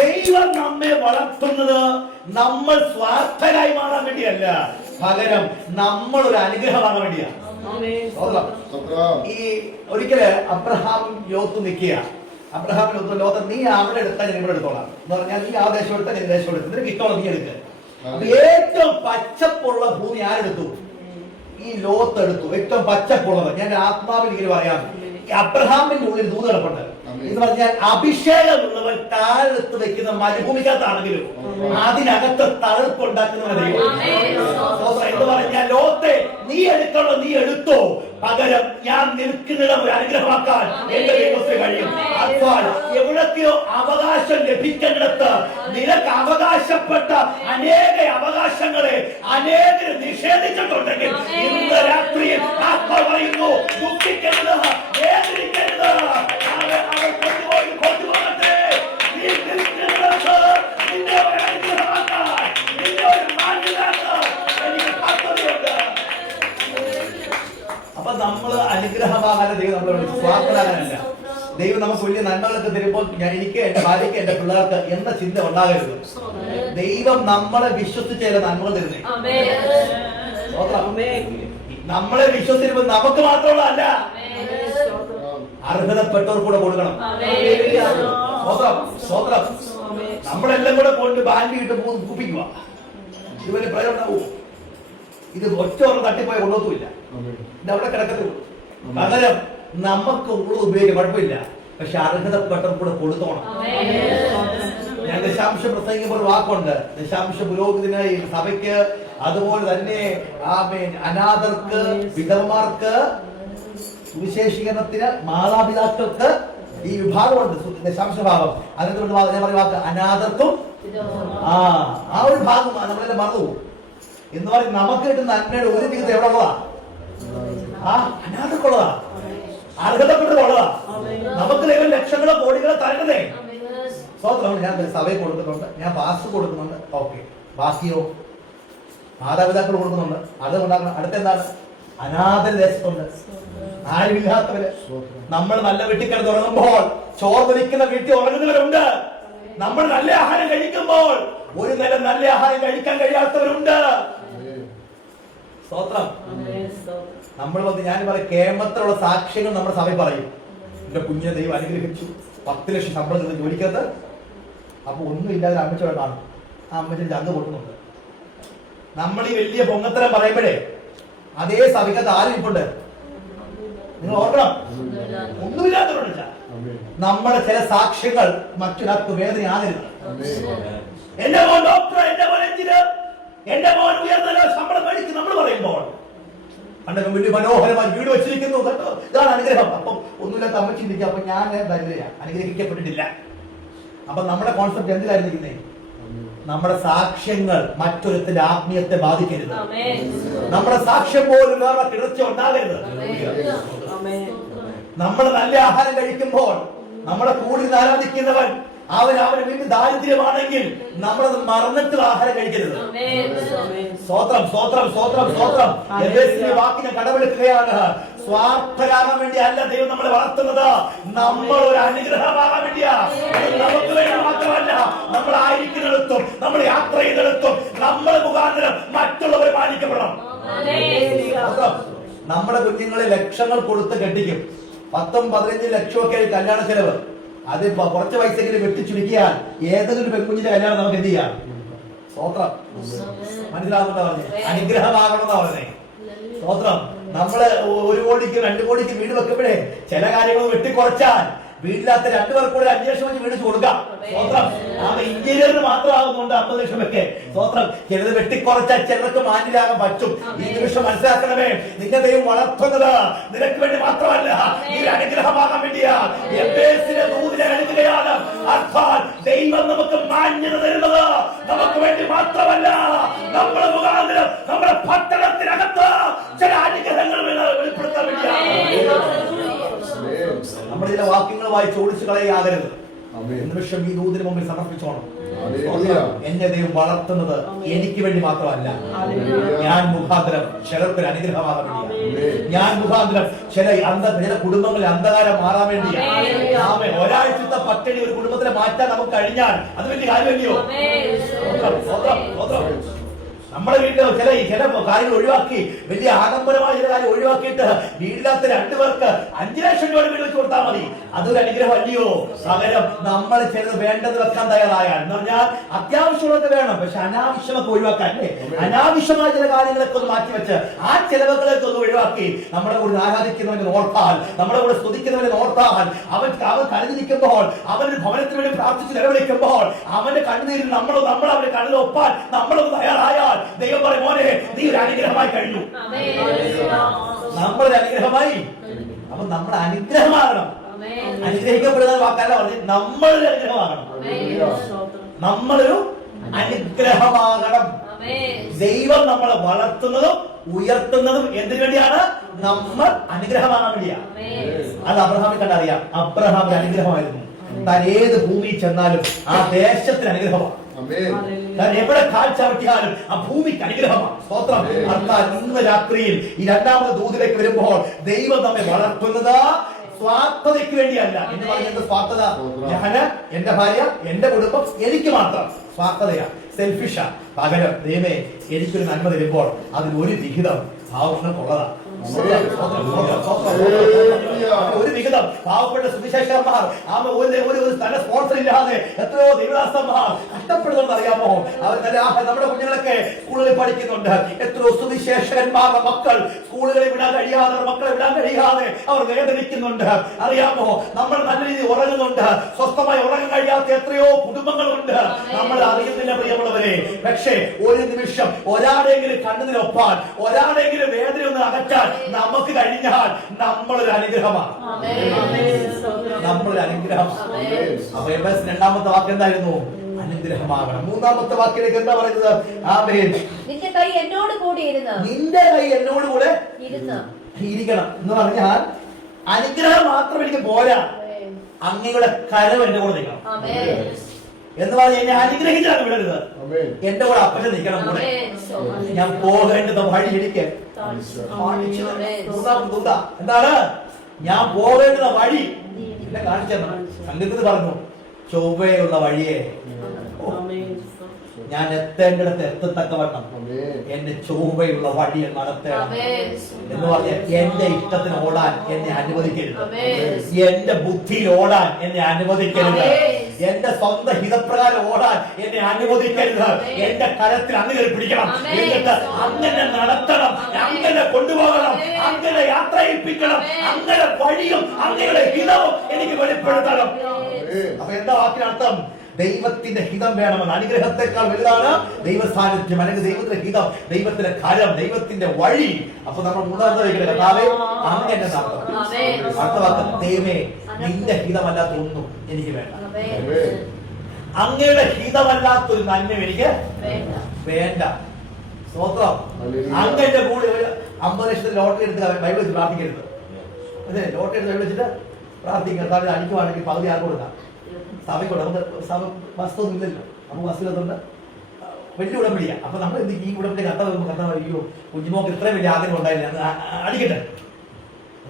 ദൈവം നമ്മെ വളർത്തുന്നത് നമ്മൾ സ്വാർത്ഥരായി മാറാൻ വേണ്ടിയല്ല, പകരം നമ്മൾ ഒരു അനുഗ്രഹമാകാൻ വേണ്ടിയാണ്. ഈ ഒരിക്കല് അബ്രഹാം ലോത്ത് നിൽക്കുക. അബ്രഹാം ലോത്ത് നീ അവിടെ എടുത്താൽ ഞാൻ ഇവിടെ എടുത്തോളാം എന്ന് പറഞ്ഞാൽ നീ ആ ദേശം എടുത്താൽ ഞാൻ ദേശം എടുത്തു, നിനക്ക് ഇഷ്ടമുള്ള നീ എടുക്കുക. അപ്പൊ ഏറ്റവും പച്ചപ്പുള്ള ഭൂമി ആരെടുത്തു? ഈ ലോത്ത് എടുത്തു. ഏറ്റവും പച്ചപ്പുള്ളത്. ഞാൻ ആത്മാവിൽ ഇങ്ങനെ പറയാം, അബ്രഹാമിന്റെ ഉള്ളിൽ ദൂത് കിടപ്പുണ്ട് എന്ന് പറഞ്ഞാൽ അഭിഷേകമുള്ളവൻ താഴെടുത്ത് വെക്കുന്ന മരുഭൂമിക്കകത്താണെങ്കിലും അതിനകത്ത് തളർപ്പുണ്ടാക്കുന്ന ദൈവം എന്ന് പറഞ്ഞാൽ ലോത്തെ നീ എടുക്കണോ നീ എടുത്തോ, പകരം ഞാൻ നിൽക്കുന്നിടം ഒരു അനുഗ്രഹമാക്കാൻ എന്റെ ദൈവത്തെ കഴിയും. അപ്പോൾ എവിടൊക്കെയോ അവകാശം ലഭിക്കുന്നിടത്ത് നിനക്ക് അവകാശപ്പെട്ട അനേക അവകാശങ്ങളെ അനേകര് നിഷേധിച്ചിട്ടുണ്ടെങ്കിൽ ഇന്ന് രാത്രിയിൽ ആത്മാവ് പറയുന്നു ദുഃഖിക്കരുത്, വേദനിക്കരുത്. കൊണ്ടുപോകട്ടെ. നീ നിൽക്കുന്നിടത്ത് നിന്നെ ഒരു അനുഗ്രഹമാക്കാൻ, നിന്നെ ഒരു മാന്യനാക്കാൻ എനിക്ക് പദ്ധതിയുണ്ട്. നമുക്ക് വലിയ നന്മകളൊക്കെ തരുമ്പോൾ എനിക്ക്, എന്റെ ഭാര്യയ്ക്ക്, എന്റെ പിള്ളേർക്ക് എന്ന ചിന്ത ഉണ്ടാകരുത്. ദൈവം നമ്മളെ വിശ്വസിച്ച് ചില നന്മകൾ തരുന്നേ. നമ്മളെ വിശ്വസിക്കുമ്പോൾ നമുക്ക് മാത്രമുള്ളതല്ല, അർഹതപ്പെട്ടവർ കൂടെ കൊടുക്കണം. സ്വത്രം നമ്മളെല്ലാം കൂടെ കൊണ്ട് ബാങ്ക് ഇട്ട് കുപ്പിക്കുക, ഇവര് പ്രയോജനവും. ഇത് ഒറ്റ തട്ടിപ്പോയ കൊണ്ടൊന്നുമില്ല, ഇത് അവിടെ കിടക്കത്തുള്ളൂ. പകരം നമുക്ക് ഉള്ളത് ഉപയോഗിക്കാൻ കുഴപ്പമില്ല, പക്ഷെ അർഹതപ്പെട്ടവർ കൂടെ കൊടുത്തോണം. ഞാൻ ദശാംശം പ്രസംഗിക്കുമ്പോൾ ഒരു വാക്കുണ്ട്, ദശാംശ പുരോഹിതന്, സഭയ്ക്ക്, അതുപോലെ തന്നെ അനാഥർക്ക്, വിധവമാർക്ക്, സുവിശേഷീകരണത്തിന്, മാതാപിതാക്കൾക്ക് ഈ വിഭാഗമുണ്ട്, ദശാംശ ഭാഗം. അതിനകത്ത് ഞാൻ പറഞ്ഞ വാക്ക് അനാഥർക്കും. ആ ഒരു ഭാഗം നമ്മളെല്ലാം മറന്നു എന്ന് പറയും. നമുക്ക് കിട്ടുന്ന നന്മയുടെ ഒരു വിഹിതം എവിടെ ഉള്ളതാ? അനാഥർക്കുള്ളതാ, അർഹതപ്പെട്ടുള്ളതാ. നമുക്ക് ദൈവം ലക്ഷങ്ങളോ കോടികളോ തരുന്നതേ. സ്വന്തം ഞാൻ സഭയെ കൊടുക്കുന്നുണ്ട്, ഞാൻ പാസ് കൊടുക്കുന്നുണ്ട്, ഓക്കെ. ബാക്കിയോ മാതാപിതാക്കൾ കൊടുക്കുന്നുണ്ട്, അത് ഉണ്ടാക്കണം. അടുത്തെന്താണ്? അനാഥ ദേശത്തുണ്ട്, ആരുമില്ലാത്തവര്. നമ്മൾ നല്ല വീട്ടിൽ കിടന്ന് ഉറങ്ങുമ്പോൾ ചോർന്നിരിക്കുന്ന വീട്ടിൽ ഉറങ്ങുന്നവരുണ്ട്. നമ്മൾ നല്ല ആഹാരം കഴിക്കുമ്പോൾ ഒരു നേരം നല്ല ആഹാരം കഴിക്കാൻ കഴിയാത്തവരുണ്ട്. സ്തോത്രം. നമ്മൾ വന്ന് ഞാൻ പറയും, കേമത്തിലുള്ള സാക്ഷ്യങ്ങൾ നമ്മുടെ സഭയിൽ പറയും. എന്റെ കുഞ്ഞിനെ ദൈവം അനുഗ്രഹിച്ചു, 10 ലക്ഷം ശമ്പളം ജോലിക്കകത്ത്. അപ്പൊ ഒന്നുമില്ലാതെ അമ്മച്ചോടെ കാണും, ആ അമ്മച്ചൻ ചന്ത പൊട്ടുന്നുണ്ട്. നമ്മൾ ഈ വലിയ പൊങ്ങത്തരം പറയുമ്പോഴേ അതേ സഭയ്ക്കകത്ത് ആരും ഇപ്പുണ്ട്. നിങ്ങൾ ഓർക്കണം, ഒന്നുമില്ലാത്തവരുണ്ട്. നമ്മുടെ ചില സാക്ഷ്യങ്ങൾ മറ്റൊരാൾക്ക് വേദനയാകരുത്. എന്റെ മോൻ ഡോക്ടർ, എന്റെ മോൻ എഞ്ചിനീയർ, എന്റെ മോൻ ഉയർന്ന ശമ്പളം മേടിക്കും നമ്മൾ പറയുമ്പോൾ കണ്ടോ വലിയ മനോഹരമായി വീട് വെച്ചിരിക്കുന്നു, കേട്ടോ, ഇതാണ് അനുഗ്രഹം. അപ്പം ഒന്നുമില്ലാത്ത അമ്മ ചിന്തിക്കുക, അപ്പൊ ഞാൻ അനുഗ്രഹിക്കപ്പെട്ടിട്ടില്ല. അപ്പൊ നമ്മുടെ കോൺസെപ്റ്റ് എന്തിലായിരിക്കുന്നേ? നമ്മുടെ സാക്ഷ്യങ്ങൾ മറ്റൊരുത്തിന്റെ ആത്മീയത്തെ ബാധിക്കരുത്. നമ്മുടെ സാക്ഷ്യം പോലും വേറെ കിടച്ച ഉണ്ടാകരുത്. നമ്മൾ നല്ല ആഹാരം കഴിക്കുമ്പോൾ നമ്മളെ കൂടി ആരാധിക്കുന്നവൻ അവന് വീണ്ടും ദാരിദ്ര്യമാണെങ്കിൽ നമ്മളത് മറന്നിട്ട് ആഹാരം കഴിക്കരുത്. സ്തോത്രം, സ്തോത്രം, സ്തോത്രം, സ്തോത്രം. വാക്കിനെ കടമെടുക്കുകയാണ്. സ്വാർത്ഥരാകാൻ വേണ്ടി അല്ല ദൈവം നമ്മളെ വളർത്തുന്നത്, നമ്മൾ ഒരു അനുഗ്രഹമാകാൻ വേണ്ടിയാ. നമുക്ക് വേണ്ടി മാത്രമല്ല, നമ്മളായിരിക്കുന്നിടത്തും, നമ്മൾ യാത്ര ചെയ്തെടുത്തും നമ്മളെ മുഖാന്തരം മറ്റുള്ളവർ മാനിക്കപ്പെടണം. നമ്മുടെ കുഞ്ഞുങ്ങളെ ലക്ഷങ്ങൾ കൊടുത്ത് കെട്ടിക്കും, 10-15 ലക്ഷമൊക്കെ കല്യാണ ചെലവ്. അത് കുറച്ച് പൈസയെങ്കിലും വെട്ടിച്ചുരുക്കിയാൽ ഏതെങ്കിലും പെൺകുഞ്ഞിന്റെ കല്യാണം നമുക്ക് എന്ത് ചെയ്യാം? സ്തോത്രം. മനസ്സിലാകുന്നുണ്ടോ പറഞ്ഞേ? അനുഗ്രഹമാകണമെന്നാ പറഞ്ഞേ. സ്തോത്രം. നമ്മള് 1 കോടിക്ക് 2 കോടിക്ക് വീട് വെക്കുമ്പോഴേ ചില കാര്യങ്ങൾ വെട്ടിക്കുറച്ചാൽ വീടില്ലാത്ത 2 പേർക്ക് കൂടെ 5 ലക്ഷം വെച്ച് മേടിച്ചു കൊടുക്കാം. സ്തോത്രം. ഇന്റീരിയറിന് മാത്രമാകുന്നുണ്ട് 50 ലക്ഷം ഒക്കെ. സ്തോത്രം. ചിലത് വെട്ടിക്കുറച്ചാൽ ചിലർക്ക് മാന്യരാകാൻ പറ്റും. ഈ നിമിഷം മനസ്സിലാക്കണമേ, നിന്റെ ദൈവം വളർത്തുന്നത് നിനക്ക് വേണ്ടി മാത്രമല്ല, ഈ അനുഗ്രഹമാകാൻ വേണ്ടിയാ. എഫേസിലെ ദൂതനെ എടുക്കുകയാണ്. അർത്ഥാൽ ദൈവം നമുക്ക് മാന്യത തരുന്നത് നമുക്ക് വേണ്ടി മാത്രമല്ല, നമ്മുടെ മുഖാന്തരം നമ്മുടെ പട്ടണത്തിനകത്ത് ചില അനുഗ്രഹങ്ങൾ വെളിപ്പെടുത്താൻ വേണ്ടിയാണ്. നമ്മൾ ചില വാക്യങ്ങൾ വായിച്ച് ഓടിച്ചു കളയാകരുത്. നിമിഷം ഈ ദൂതിന് മുമ്പിൽ സമർപ്പിച്ചോണം. എന്നെ ദൈവം വളർത്തുന്നത് എനിക്ക് വേണ്ടി മാത്രമല്ല, ഞാൻ മുഖാന്തരം ചിലർക്ക് അനുഗ്രഹമാകാൻ വേണ്ടിയാണ്. ഞാൻ മുഖാന്തരം ചില കുടുംബങ്ങളിൽ അന്ധകാരം മാറാൻ വേണ്ടിയാണ്. ഒരാഴ്ചത്തെ പട്ടിണി ഒരു കുടുംബത്തിനെ മാറ്റാൻ നമുക്ക് കഴിഞ്ഞാൽ അത് വലിയ കാര്യമല്ലയോ? നമ്മുടെ വീട്ടിൽ ചില കാര്യങ്ങൾ ഒഴിവാക്കി, വലിയ ആഡംബരമായ ചില കാര്യം ഒഴിവാക്കിയിട്ട് വീടില്ലാത്ത 2 പേർക്ക് 5 ലക്ഷം രൂപ വീട് വെച്ച് കൊടുത്താൽ മതി. അതൊരു അനുഗ്രഹം അല്ലയോ? പകരം നമ്മൾ ചിലത് വേണ്ടത് വെക്കാൻ തയ്യാറായാൽ, എന്ന് പറഞ്ഞാൽ അത്യാവശ്യമുള്ളതൊക്കെ വേണം, പക്ഷെ അനാവശ്യമൊക്കെ ഒഴിവാക്കാൻ അല്ലേ, അനാവശ്യമായ ചില കാര്യങ്ങളൊക്കെ ഒന്ന് മാറ്റിവെച്ച് ആ ചെലവുകളൊക്കെ ഒന്ന് ഒഴിവാക്കി നമ്മുടെ കൂടെ ആരാധിക്കുന്നവനെ ഓർത്താൽ, നമ്മുടെ കൂടെ സ്തുതിക്കുന്നവനെ ഓർത്താൽ, അവൻ കരുതിരിക്കുമ്പോൾ, അവന്റെ ഭവനത്തിന് വേണ്ടി പ്രാർത്ഥിച്ച് നിലവിളിക്കുമ്പോൾ അവന്റെ കണ്ണുനീരിൽ നമ്മൾ അവന്റെ കണ്ണിലൊപ്പാൻ നമ്മളൊന്ന് തയ്യാറായാൽ ദൈവം പറയും, മോനെ നീ ഒരു അനുഗ്രഹമായി കഴിഞ്ഞു. നമ്മളൊരു അനുഗ്രഹമായി. അപ്പൊ നമ്മൾ അനുഗ്രഹമാകണം. അനുഗ്രഹിക്കപ്പെടുന്ന വാക്കല്ല പറഞ്ഞ് നമ്മളൊരു അനുഗ്രഹമാകണം. നമ്മളൊരു അനുഗ്രഹമാകണം. ദൈവം നമ്മളെ വളർത്തുന്നതും ഉയർത്തുന്നതും എന്തിനു വേണ്ടിയാണ്? നമ്മൾ അനുഗ്രഹമാകാൻ വേണ്ടിയാണ്. അത് അബ്രഹാമിനെ കണ്ടറിയാം. അബ്രഹാം ഒരു അനുഗ്രഹമായിരുന്നു. താൻ ഏത് ഭൂമിയിൽ ചെന്നാലും ആ ദേശത്തിന് അനുഗ്രഹമാണ്. എവിടെ കാൽ ചവിട്ടിയാലും ആ ഭൂമിക്ക് അനുഗ്രഹമാണ്. സ്തോത്രം. അർത്ഥാൽ ഇന്ന് രാത്രിയിൽ ഈ 2ാമത് ദൂതിലേക്ക് വരുമ്പോൾ ദൈവം നമ്മെ വളർത്തുന്നത് സ്വാർത്ഥതയ്ക്ക് വേണ്ടിയല്ല. എന്ന് പറഞ്ഞത് സ്വാർത്ഥത, ഞാന്, എന്റെ ഭാര്യ, എന്റെ കുടുംബം, എനിക്ക് മാത്രം സ്വാർത്ഥതയാ, സെൽഫിഷാ. പകരം ദൈവമേ എനിക്കൊരു നന്മ തരുമ്പോൾ അതിൽ ഒരു വിഹിതം പാവങ്ങൾക്കുള്ളതാ. ഒരു വിഹിതം പാവപ്പെട്ട സുവിശേഷന്മാർ ഒരു സ്ഥല സ്പോൺസർ ഇല്ലാതെ എത്രയോ ദൈവദാസന്മാർ കഷ്ടപ്പെടുന്നുണ്ട് അറിയാമോ? അവർ നമ്മുടെ കുഞ്ഞുങ്ങളൊക്കെ സ്കൂളിൽ പഠിക്കുന്നുണ്ട്. എത്രയോ സുവിശേഷകന്മാരുടെ മക്കൾ സ്കൂളുകളിൽ വിടാൻ കഴിയാതെ, മക്കളെ വിടാൻ കഴിയാതെ അവർ വേദനിക്കുന്നുണ്ട് അറിയാമോ? നമ്മൾ നല്ല രീതിയിൽ ഉറങ്ങുന്നുണ്ട്, സ്വസ്ഥമായി ഉറങ്ങാൻ കഴിയാത്ത എത്രയോ കുടുംബങ്ങളുണ്ട്. നമ്മൾ അറിയുന്നില്ല പ്രിയമുള്ളവരെ. പക്ഷേ ഒരു നിമിഷം ഒരാളെങ്കിലും കണ്ണുനീരൊപ്പാൻ, ഒരാളെങ്കിലും വേദന ഒന്ന് അകറ്റാൻ നമുക്ക് കഴിഞ്ഞാൽ നമ്മളൊരു അനുഗ്രഹമാണ്. നമ്മളൊരു അനുഗ്രഹമാണ്. അപ്പൊ എബേസ് രണ്ടാമത്തെ വാക്ക് എന്തായിരുന്നു? അനുഗ്രഹമാകണം. മൂന്നാമത്തെ വാക്കിലേക്ക് എന്താ പറയുന്നത്? ആമേൻ. നിന്റെ കൈ എന്നോട് കൂടി ഇരുന്ന്, നിന്റെ കൈ എന്നോട് കൂടെ ഇരിക്കണം എന്ന് പറഞ്ഞാൽ അനുഗ്രഹം മാത്രം എനിക്ക് പോരാ, അങ്ങയുടെ കരം എന്റെ കൂടെ നിൽക്കണം എന്ന് പറഞ്ഞ് എന്നെ അനുഗ്രഹിച്ചാണ് വിടരുത്. എന്റെ കൂടെ അപ്പനെ നിൽക്കണം കൂടെ. ഞാൻ പോകേണ്ടത് വഴി എനിക്ക് എന്താണ്? ഞാൻ പോകേണ്ടത് വഴി എന്നെ കാണിച്ചെന്നു. സംഗീതത്തിൽ പറഞ്ഞു, ചൊവ്വയുള്ള വഴിയെ ഞാൻ എത്തേണ്ടിടത്ത് എത്തത്തക്കവണ്ണം എന്റെ ചൊവ്വയുള്ള വഴിയെ നടത്തണം എന്ന് പറഞ്ഞ എന്റെ ഇഷ്ടത്തിന് ഓടാൻ എന്നെ അനുവദിക്കരുത്, എന്റെ ബുദ്ധിയിൽ ഓടാൻ എന്നെ അനുവദിക്കരുത്, എന്റെ സ്വന്തം ഹിതപ്രകാരം ഓടാൻ എന്നെ അനുവദിക്കരുത്. എന്റെ കരത്തിൽ അങ്ങനെ പിടിക്കണം, എന്നിട്ട് അങ്ങനെ നടത്തണം, അങ്ങനെ കൊണ്ടുപോകണം, അങ്ങനെ യാത്രയിപ്പിക്കണം, അങ്ങനെ വഴിയും അങ്ങയുടെ ഹിതവും എനിക്ക് വെളിപ്പെടുത്തണം. അപ്പൊ എന്താ വാക്കിനർത്ഥം? ദൈവത്തിന്റെ ഹിതം വേണമെന്ന്. അനുഗ്രഹത്തെക്കാൾ വലുതാണ് ദൈവ സാന്നിധ്യം, അല്ലെങ്കിൽ ദൈവത്തിന്റെ ഹിതം, ദൈവത്തിന്റെ കരം, ദൈവത്തിന്റെ വഴി. അപ്പൊ നമ്മൾ മൂന്നാമത്തെ കർത്താവേ അങ്ങനെ നടത്തണം. അടുത്ത വാക്ക്, ദൈവമേ നിന്റെ ഹിതമല്ലാത്ത ഒന്നും എനിക്ക് വേണ്ട, അങ്ങയുടെ ഹിതമല്ലാത്തൊരു നന്മ എനിക്ക് വേണ്ട. സ്തോത്രം. അങ്ങയുടെ കൂടെ 50 ലക്ഷത്തിൽ ലോട്ടറി എടുത്ത് ബൈബിൾ വെച്ച് പ്രാർത്ഥിക്കരുത്. അതെ, ലോട്ടറി എടുത്ത് ബൈബിൾ വെച്ചിട്ട് പ്രാർത്ഥിക്കുക. അടിക്കുവാണെങ്കിൽ പകുതി ആർക്ക് കൊടുക്കാം? സഭയ്ക്കൂടെ. നമുക്ക് സഭ വസ്തുവൊന്നും ഇല്ലല്ലോ, നമുക്ക് വസ്തുവില്ല, വലിയ ഉടമ്പടിയാ. അപ്പൊ നമ്മൾ എന്ത് ഈ ഉടമ്പടി കത്ത വരുമ്പോൾ കത്ത അയ്യോ കുഞ്ഞുമോക്ക് ഇത്രയും വലിയ ആഗ്രഹം ഉണ്ടായില്ല, അടിക്കട്ടെ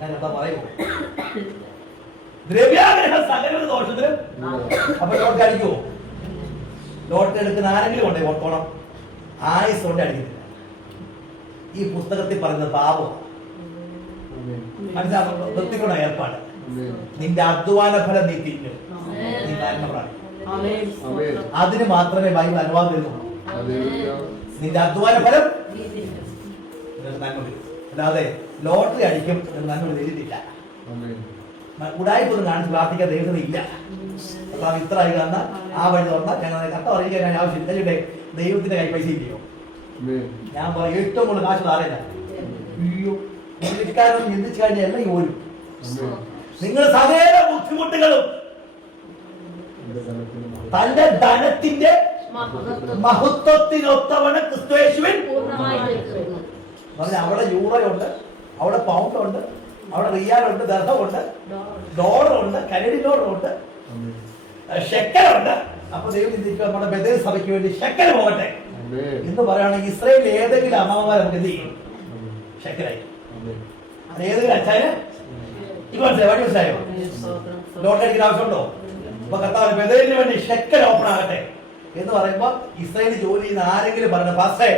ഞാൻ കത്ത പറയുമോ? ദ്രവ്യാഗ്രഹം സകല ദോഷത്തിന്. അപ്പൊ ലോട്ടറി അടിക്കുമോ? ലോട്ടറി എടുക്കുന്ന ആരെങ്കിലും ഉണ്ടേ ഓർത്തോണം, ആയുസ് കൊണ്ട് അടിക്കുന്നില്ല. ഈ പുസ്തകത്തിൽ പറയുന്നത് പാപം മനസ്സിലാകുന്നു. വൃത്തിക്കുള്ള ഏർപ്പാട്. നിന്റെ അധ്വാന ഫലം നീ തിന്നും, നീ നന്മ പ്രാപിക്കും. അതിന് മാത്രമേ ബൈബിൾ അനുവാദം തരുന്നുള്ളൂ. നിന്റെ അധ്വാന ഫലം നന്മ വരും. അല്ലാതെ ലോട്ടറി അടിക്കും നന്മ എഴുതിയിട്ടില്ല. ഉടായ്പൊന്നും കാണിച്ച് പ്രാർത്ഥിക്കാൻ ദൈവത്തിന് ഇല്ല. അപ്പൊ ഇത്ര ആയി തന്ന ആ വഴി തുറന്നാൽ ഞങ്ങൾ കത്ത അറിയിക്കാൻ ആവശ്യമില്ല. കഴിയട്ടെ, ദൈവത്തിന്റെ കൈ പൈസ ഇല്ലയോ? ഞാൻ പറയും ഏറ്റവും കൂടുതൽ കാശ് താറില്ല. അയ്യോ ചിന്തിക്കാനും ചിന്തിച്ചു കഴിഞ്ഞാൽ എല്ലാം ഓരും. നിങ്ങൾ സകല ബുദ്ധിമുട്ടുകളും തന്റെ ധനത്തിന്റെ മഹത്വത്തിനൊത്തവണ് ക്രിസ്തുയേശുവിൽ. അവിടെ യൂറോയുണ്ട്, അവിടെ പൗണ്ടുണ്ട്, അവിടെ റിയാലുണ്ട്, ദർഹമുണ്ട്, ഡോളറുണ്ട്, കനഡിയൻ ഡോളറുണ്ട്, ഷെക്കലുണ്ട്. അപ്പൊ ദൈവം ചിന്തിക്കുക നമ്മുടെ ബദൽ സഭയ്ക്ക് വേണ്ടി ഷെക്കൽ പോകട്ടെ എന്ന് പറയുകയാണെങ്കിൽ ഇസ്രായേലിൽ ഏതെങ്കിലും അമ്മാവന്മാർ നമുക്ക് എന്ത് ചെയ്യും? ഷെക്കലായി. ഏതെങ്കിലും അച്ഛന് ഇപ്പൊ മനസ്സിലായോ? ലോട്ടറി അടിക്കുന്ന ആവശ്യമുണ്ടോ? അപ്പൊ കർത്താവ് ബദലിന് വേണ്ടി ഷെക്കൽ ഓപ്പൺ ആകട്ടെ എന്ന് പറയുമ്പോ ഇസ്രായേലിൽ ജോലി ചെയ്യുന്ന ആരെങ്കിലും പറഞ്ഞു പാസ്റ്റേ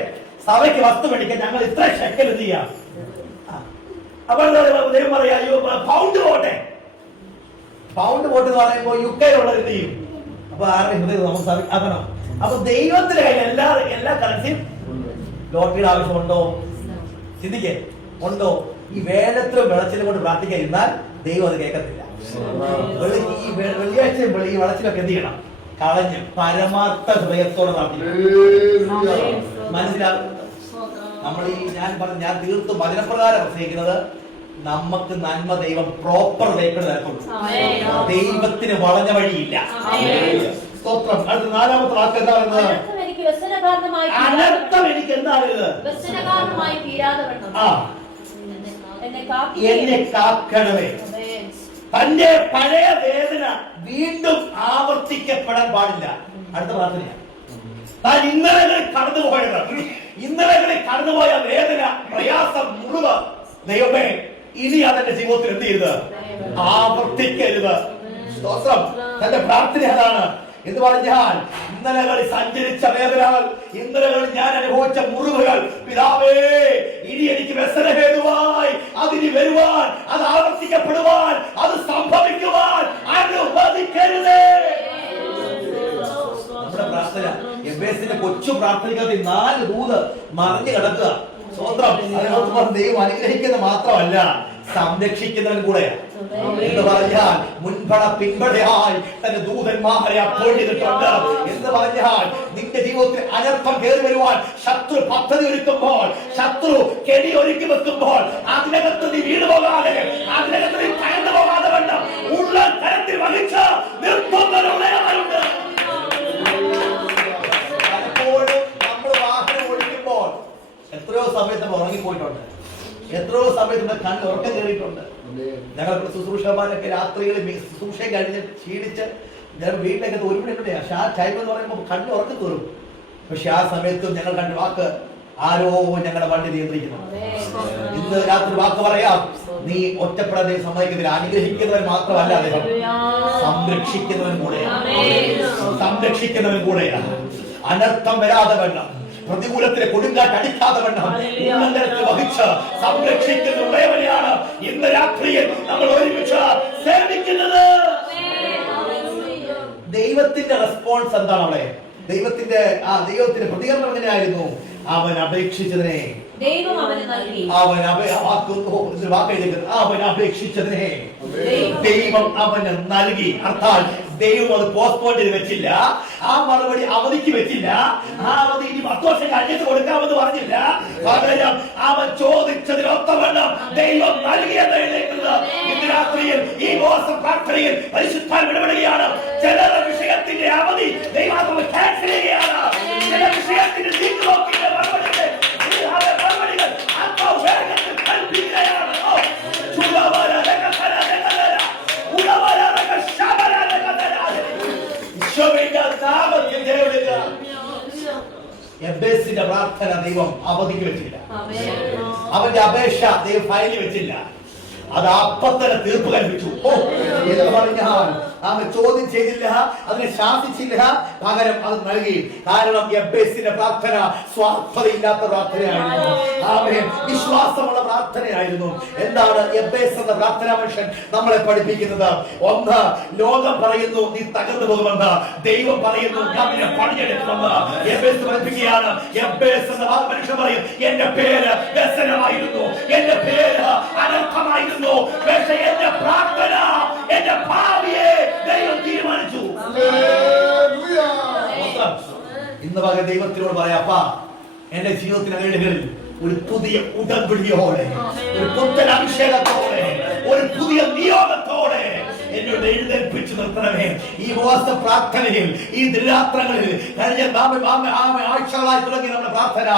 സഭയ്ക്ക് വസ്തു മേടിക്കാൻ ഞങ്ങൾ ഇത്ര ഷെക്കൽ എന്ത് ചെയ്യാം? അപ്പൊ ദൈവം പറയാ അയ്യോ പൗണ്ട് പോട്ടെ. പൗണ്ട് പോട്ട് എന്ന് പറയുമ്പോ യുകെയിലുള്ളത് എന്ത് ചെയ്യും? അപ്പൊ ആരുടെ ഹൃദയം നമുക്ക് ആക്കണം. അപ്പൊ ദൈവത്തിന്റെ കയ്യിൽ എല്ലാ കറൻസിയും. ലോട്ടറിയുടെ ആവശ്യമുണ്ടോ? ചിന്തിക്കേ ഉണ്ടോ? ഈ വേലത്തിലും വെളച്ചിലും കൊണ്ട് പ്രാർത്ഥിക്കാൻ ഇരുന്നാൽ ദൈവം അത് കേൾക്കത്തില്ല. ഈ വെള്ളിയാഴ്ചയും ഈ വെളച്ചിലൊക്കെ എന്ത് ചെയ്യണം? കളഞ്ഞ് പരമാർത്ഥ ഹൃദയത്തോടെ പ്രാർത്ഥിക്കണം. മനസ്സിലാകും? നമ്മൾ ഈ ഞാൻ തീർത്തും വചനപ്രകാരം പ്രസംഗിക്കുന്നത് നമുക്ക് നന്മ ദൈവം പ്രോപ്പർ വേക്കട് തരത്തുള്ളൂ. ദൈവത്തിന് വളഞ്ഞ വഴിയില്ല. സ്തോത്രം. അടുത്ത നാലാമത്തെ വാക്ക് എന്താ പറയുന്നത്? അനർത്ഥം എനിക്ക് എന്താകരുത്? എന്നെ കാക്കണമേ. തന്റെ പഴയ വേദന വീണ്ടും ആവർത്തിക്കപ്പെടാൻ പാടില്ല. അടുത്ത പ്രാർത്ഥനയാണ്. താൻ ഇന്നലകളിൽ കടന്നുപോയ വേദന, പ്രയാസം മുഴുവൻ ദൈവമേ ഇനി അതെന്റെ ജീവിതത്തിൽ എന്ത് ചെയ്ത് ആവർത്തിക്കരുത്. സ്തോത്രം. തന്റെ പ്രാർത്ഥന അതാണ്. എന്ന് പറഞ്ഞാൽ ഇന്നലകളിൽ സഞ്ചരിച്ച വേദനകൾ, ഇന്നലകളിൽ ഞാൻ അനുഭവിച്ച മുറിവുകൾ, പിതാവേ ഇനി എനിക്ക് വ്യസന ഹേതുവായി അതിന് വരുവാൻ, അത് ആവർത്തിക്കപ്പെടുവാൻ, അത് സംഭവിക്കുവാൻ അനുവദിക്കരുതേ. നമ്മുടെ പ്രാർത്ഥന എബേസിന്റെ കൊച്ചു പ്രാർത്ഥനയ്ക്കകത്ത് 4 ദൂത് മറിഞ്ഞു കിടക്കുക. സ്വന്തം അതിനകത്ത് ദൈവം അനുഗ്രഹിക്കുന്ന മാത്രമല്ല, സംരക്ഷിക്കുന്നവൻ കൂടെയാണ്. എന്ന് പറഞ്ഞാൽ മുൻപട പിൻപടയായി തന്റെ ദൂതന്മാരെ അപ്പോയിന്റ് ചെയ്തിട്ടുണ്ട്. എന്ന് പറഞ്ഞാൽ നിന്റെ ജീവിതത്തിൽ അനർത്ഥം കയറി വരുവാൻ ശത്രു പദ്ധതി ഒരുക്കുമ്പോൾ, ശത്രു കെണി ഒരുക്കി വെക്കുമ്പോൾ, അതിനകത്ത് നീ വീണു പോകാതെ, അതിനകത്ത് നീ കയന്നു പോകാതെ വേണ്ട ഉള്ള കരത്തിൽ വഹിച്ച് നിർത്തുന്നവരുണ്ട്. പലപ്പോഴും നമ്മൾ വാഹനം ഓടിക്കുമ്പോൾ എത്രയോ സമയത്ത് ഉറങ്ങിപ്പോയിട്ടുണ്ട്, എത്രയോ സമയത്ത് കണ്ണ് ഉറക്കം കയറിയിട്ടുണ്ട്. ഞങ്ങൾ ശുശ്രൂഷമാരൊക്കെ രാത്രികളിൽ ശുശ്രൂഷ കഴിഞ്ഞ് ക്ഷീണിച്ച് ഞങ്ങൾ വീട്ടിലേക്ക് 1 മണിയുടെ ആ ടൈം എന്ന് പറയുമ്പോൾ കണ്ണ് ഉറക്കം കയറും. പക്ഷെ ആ സമയത്തും ഞങ്ങൾ കണ്ട വാക്ക്, ആരോ ഞങ്ങളുടെ വണ്ടി നിയന്ത്രിക്കുന്നു. ഇന്ന് രാത്രി വാക്ക് പറയാം, നീ ഒറ്റപ്പെടാതെ സമ്മതിക്കുന്നില്ല. അനുഗ്രഹിക്കുന്നവൻ മാത്രമല്ല, അദ്ദേഹം സംരക്ഷിക്കുന്നവൻ കൂടെയാണ്. സംരക്ഷിക്കുന്നവൻ കൂടെയാണ്. അനർത്ഥം വരാതെ വേണം, പ്രതികൂലത്തിലെ കൊടുങ്കാറ്റ് അടിക്കാതെ വേണം വഹിച്ച് സംരക്ഷിക്കുന്നവരെയാണ് ഇന്ന് രാത്രിയിൽ നമ്മൾ ഒരുമിച്ച് സേവിക്കുന്നത്. ദൈവത്തിന്റെ റെസ്പോൺസ് എന്താണ് അവിടെ? ദൈവത്തിന്റെ പ്രതികരണം എങ്ങനെയായിരുന്നു? അവൻ അപേക്ഷിച്ചതിനെ ദൈവം അവന് നൽകി. അവൻ അപേക്ഷിച്ചതിനെ ദൈവം അവന് നൽകി. അർത്ഥാൽ ദൈവം അത് പോസ്റ്റ്പോൺ ചെയ്ത് വെച്ചില്ല, ആ മറുപടി അവധിക്ക് വെച്ചില്ല, ആ അവധി ഇനി 10 വർഷം കഴിഞ്ഞിട്ട് കൊടുക്കാമെന്ന് പറഞ്ഞില്ല. പകരം അവൻ ചോദിച്ചതിനൊത്തവണ്ണം ദൈവം നൽകിയെന്ന് എഴുതിയിരിക്കുന്നത്. ഇന്ന് രാത്രിയിൽ ഈ ഉപവാസ പ്രാർത്ഥനയിൽ പരിശുദ്ധാത്മാവ് ഇടപെടുകയാണ്. ചില വിഷയത്തിന്റെ അവധി ദൈവാത്മാവ് ക്യാൻസൽ ചെയ്യുകയാണ്. ചില വിഷയത്തിന്റെ നീക്കുപോക്കിന്റെ മറുപടികൾ വേഗത്തിൽ കൽപ്പിക്കുകയാണ്. എബേസിന്റെ പ്രാർത്ഥന ദൈവം അവധിക്ക് വെച്ചില്ല. അവന്റെ അപേക്ഷ ദൈവം ഫയലിൽ വെച്ചില്ല. അത് അപ്പത്തന്നെ തീർപ്പ് കൽപ്പിച്ചു. എന്ന് പറഞ്ഞാൽ അവൻ ചോദ്യം ചെയ്തില്ല, അതിനെ ശാസിച്ചില്ല, പകരം അത് നൽകി. കാരണം എബേസിന്റെ പ്രാർത്ഥന സ്വാർത്ഥതയില്ലാത്ത പ്രാർത്ഥനയായിരുന്നു. അവൻ വിശ്വാസമുള്ള പ്രാർത്ഥനയായിരുന്നു. എന്താണ് എബേസ് എന്ന പ്രാർത്ഥന മനുഷ്യൻ നമ്മളെ പഠിപ്പിക്കുന്നത്? ഒന്ന്, ലോകം പറയുന്നു നീ തകർന്നു പോകുമെന്ന്, ദൈവം പറയുന്നു ഞാൻ നിന്നെ പണിയെടുക്കുമെന്ന്. എബേസ് പഠിപ്പിക്കുകയാണ്. എബേസ് എന്ന മനുഷ്യൻ പറയും, എന്റെ പേര് വ്യസനമായിരുന്നു, എന്റെ പേര് അനർത്ഥമായിരുന്നു, പക്ഷേ എന്റെ പ്രാർത്ഥന, എന്റെ ഭാവിയെ ദൈവം തീരുമാനിച്ചു. ഇന്ന് പകൽ ദൈവത്തിനോട് പറയാം, അപ്പാ എന്റെ ജീവിതത്തിന് വേണ്ടികളിൽ ഒരു പുതിയ ഉടമ്പടിയോടെ, ഒരു പുത്തൻ അഭിഷേകത്തോടെ, ഒരു പുതിയ നിയോഗത്തോടെ എന്നോട് എഴുന്നേൽപ്പിച്ചു നിർത്തണമേ. ഈ ഉപവാസ പ്രാർത്ഥനയിൽ, ഈ ദിനരാത്രങ്ങളിൽ കഴിഞ്ഞ ആഴ്ചകളായി തുടങ്ങി നമ്മുടെ പ്രാർത്ഥന,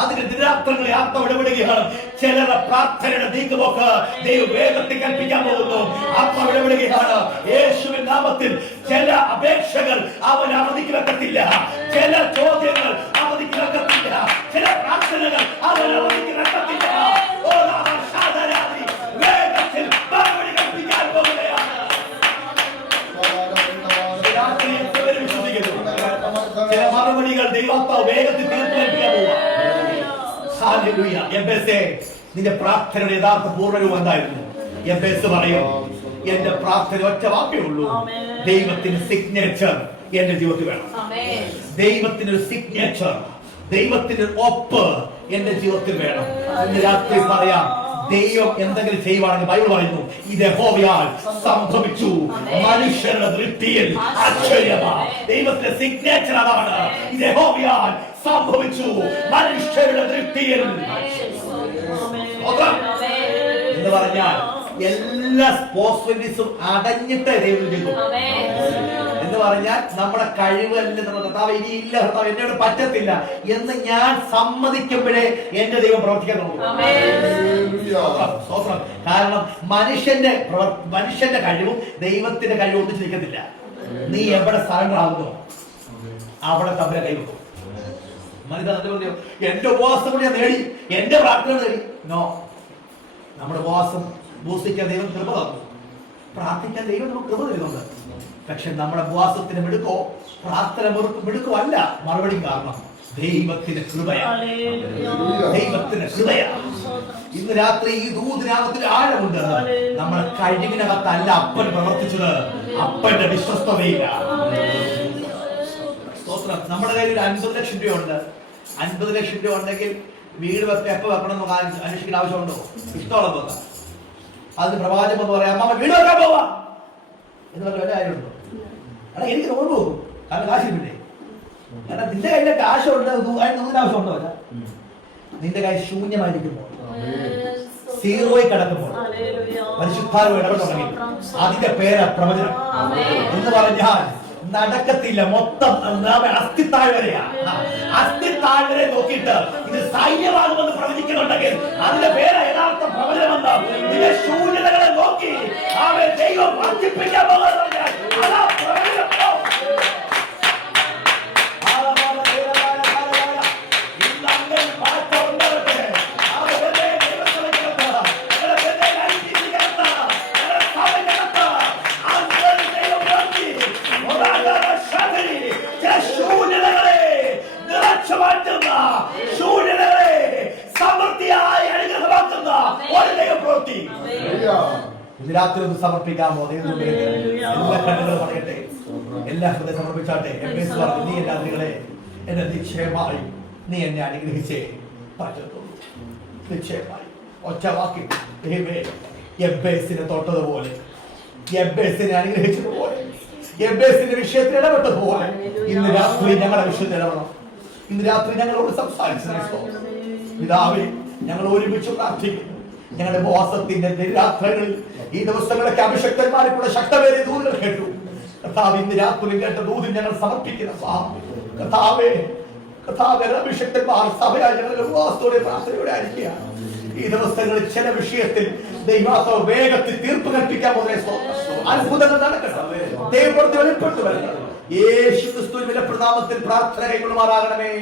അതിന്റെ ദിനരാത്രങ്ങളിൽ ആത്മ ഇടപെടുകയാണ്. ചിലരുടെ പ്രാർത്ഥനയുടെ നീക്കുപോക്ക് ദൈവം വേഗത്തിൽ കൽപ്പിക്കാൻ പോകുന്നു. ആത്മ ഇടപെടുകയാണ്. യേശുവിൻ നാമത്തിൽ ചില അപേക്ഷകൾ അവൻ അവധിക്ക് വെക്കത്തില്ല, ചില ചോദ്യങ്ങൾ അവധിക്ക് വെക്കത്തില്ല, ചില പ്രാർത്ഥനകൾ അവൻ അവധിക്ക് വെക്കത്തില്ല. വേഗത്തിൽ മറുപടി കൽപ്പിക്കാൻ പോകുകയാണ്. ചില മറുപടികൾ ദൈവാത്മാവ് വേഗത്തിൽ തീർപ്പിക്കാൻ പോവുക. നിന്റെ പ്രാർത്ഥനയുടെ യഥാർത്ഥ പൂർണ്ണരൂപം എന്തായിരുന്നു? എബേസ് പറയും, എന്റെ പ്രാർത്ഥന ഒറ്റ വാക്കേ ഉള്ളൂ, ദൈവത്തിന്റെ സിഗ്നേച്ചർ എന്റെ ജീവിതത്തിൽ വേണം. ദൈവത്തിന്റെ ഒരു സിഗ്നേച്ചർ, ദൈവത്തിന്റെ ഒപ്പ് എന്റെ ജീവിതത്തിൽ വേണം. ഇന്ന് രാത്രി പറയാം, ദൈവം എന്തെങ്കിലും ചെയ്യുവാണെങ്കിൽ ബൈബിൾ പറയുന്നു ഇത് യഹോവയാൽ സംഭവിച്ചു. മനുഷ്യരുടെ ദൃഷ്ടിയിൽ ആശ്ചര്യമാണ്. ദൈവത്തിന്റെ സിഗ്നേച്ചർ അതാണ്, ഇത് യഹോവയാൽ സംഭവിച്ചു മനുഷ്യരുടെ ദൃഷ്ടിയിൽ. എന്ന് പറഞ്ഞാൽ എല്ലാ പോസിബിലിറ്റീസും അടഞ്ഞിട്ടേ ദൈവം ചെയ്തു. എന്ന് പറഞ്ഞാൽ നമ്മുടെ കഴിവല്ല, നമ്മുടെ കർത്താവ് ഇനിയില്ല, കർത്താവ് എന്നോട് പറ്റത്തില്ല എന്ന് ഞാൻ സമ്മതിക്കുമ്പോഴേ എന്റെ ദൈവം പ്രവർത്തിക്കാൻ തുടങ്ങും. കാരണം മനുഷ്യന്റെ കഴിവും ദൈവത്തിന്റെ കഴിവും ഒന്നിച്ച് നിൽക്കത്തില്ല. നീ എവിടെ സറണ്ടർ ആകുന്നു അവിടെ തമ്മിലെ കൈവെക്കും. എന്റെ ഉപവാസം കൂടി ഞാൻ നേടി, എന്റെ പ്രാർത്ഥന നേടി. നോ, നമ്മുടെ ഉപവാസം ബൂസിക്കാൻ ദൈവം കൃപ തന്നു. പ്രാർത്ഥിക്കാൻ ദൈവം നമുക്ക് കൃപ തരുന്നുണ്ട്. പക്ഷെ നമ്മുടെ ഉപവാസത്തിന് മിടുക്കോ പ്രാർത്ഥന മിടുക്കോ അല്ല മറുപടി. കാരണം ദൈവത്തിന്റെ കൃപയാണ്. ദൈവത്തിന്റെ കൃപയാണ്. ഇന്ന് രാത്രി ഈ ദൂതനാമത്തിന് ആഴമുണ്ട്. നമ്മുടെ കഴിവിനകത്തല്ല അപ്പൻ പ്രവർത്തിച്ചത്, അപ്പന്റെ വിശ്വസ്തതയിലാണ്. സ്തോത്രം. നമ്മുടെ കയ്യിൽ ഒരു 50 ലക്ഷം രൂപ ഉണ്ട്. 50 ലക്ഷം രൂപ ഉണ്ടെങ്കിൽ വീട് എപ്പോ വെക്കണം എന്ന് അന്വേഷിക്കേണ്ട ആവശ്യമുണ്ടോ? ഇഷ്ടമുള്ള വെക്കാം. അതിന് പ്രവാചകം എന്ന് പറയാം, അമ്മ വീട് വെക്കാൻ പോവാ എന്ന് പറഞ്ഞ വല്ല കാര്യമുണ്ടോ? എടാ എനിക്ക് തോന്നു പോകും, കാരണം കാശില്ലേ. കാരണം നിന്റെ കയ്യിലെ കാശുണ്ട്, അതിന് ആവശ്യമുണ്ടോ? അല്ല, നിന്റെ കൈ ശൂന്യമായിരിക്കുമ്പോൾ, സീറോയിൽ കിടക്കുമ്പോൾ പരിശുദ്ധാത്മാവ് ഇടപെട്ടുണ്ടെങ്കിൽ അതിന്റെ പേരാ പ്രവചനം എന്ന് പറഞ്ഞാൽ നടക്കത്തില്ല. മൊത്തം അസ്ഥിത്താഴ്വരയാ. അസ്ഥിത്താഴ്വരെ നോക്കിയിട്ട് ഇത് സൈന്യമാകുമെന്ന് പ്രവചിക്കുന്നുണ്ടെങ്കിൽ അതിന്റെ പേര് യഥാർത്ഥ പ്രവചനമെന്ന്. ഇതിന്റെ ശൂന്യതകളെ നോക്കി അവൻ ദൈവം വർദ്ധിപ്പിക്കാൻ പോകുന്നത് അതാ പ്രവചനം. രാത്രി ഒന്ന് സമർപ്പിക്കാമോ? എല്ലാ കണ്ണുകളും പറയട്ടെ, എല്ലാ ഹൃദയം സമർപ്പിച്ചാട്ടെ. നീ എല്ലാ നിങ്ങളെ എന്നെ നിശ്ചയമായി നീ എന്നെ അനുഗ്രഹിച്ചേ പറ്റത്തുള്ളൂ. നിശ്ചയമായി ഒറ്റ വാക്കി എബ്ബേസിനെ തൊട്ടതുപോലെ, എബ്ബേസിനെ അനുഗ്രഹിച്ചതുപോലെ, എബ്ബേസിന്റെ വിഷയത്തിൽ ഇടപെട്ടതുപോലെ ഇന്ന് രാത്രി ഞങ്ങളുടെ വിഷയത്തിൽ ഇടപെടണം. ഇന്ന് രാത്രി ഞങ്ങളോട് സംസാരിച്ചു. പിതാവേ, ഞങ്ങൾ ഒരുമിച്ച് പ്രാർത്ഥിക്കുന്നു. ഞങ്ങളുടെ ഉപവാസത്തിന്റെ രാത്രികളിൽ ഈ ദിവസങ്ങളൊക്കെ അഭിഷക്തന്മാരെ കൂടെ ശക്തമേറിയ ദൂതങ്ങൾ കേട്ടു. കർത്താവ്, ഇന്ന് രാത്രി കേട്ട ദൂതിൽ ഞങ്ങൾ സമർപ്പിക്കുന്ന കർത്താവേ, അഭിഷക്തന്മാർ സഭയായി ഞങ്ങളുടെ ഉപവാസത്തോടെ പ്രാർത്ഥനയോടെ ആയിരിക്കുക. ഈ ദിവസങ്ങളിൽ ചില വിഷയത്തിൽ ദൈവാത്മാവ് വേഗത്തിൽ തീർപ്പ് കൽപ്പിക്കാൻ പോകുന്ന അത്ഭുതങ്ങൾ നടക്കട്ടെ. ദൈവത്തെ വെളിപ്പെട്ടു വരണം. യേശു ക്രിസ്തുവിന്റെ നാമത്തിൽ പ്രാർത്ഥന കൈക്കൊള്ളുമാറാകണമേ.